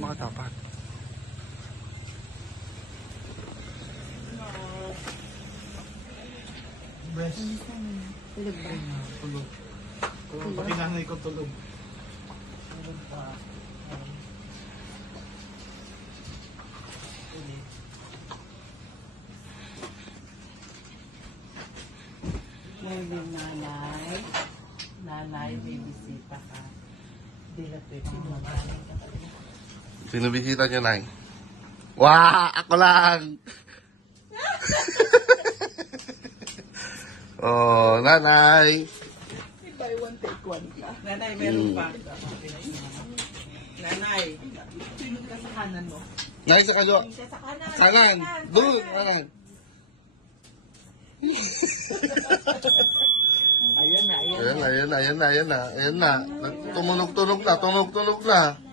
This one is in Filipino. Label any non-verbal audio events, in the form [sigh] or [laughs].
makatapat. Best. Tulog ba? Tulog. Kung pati nanay ko tulog. Tulog pa. Morning, nanay. Nanay, may bisita ka. Na pwede magaling ka. Sino bisita niyo, Nay? Wah! Ako lang! [laughs] oh, nanay! Buy one, take one ka. Nanay, meron pa. Nanay, sinod ka sa kanan mo. Nay, sa kaliwa. Siya sa kanan. Kanan! Doon! Kanan! Ayan na, ayan. Na, ayan na, ayan na, ayan na. Ayan na. Tumunog-tunog na, tunog-tunog na.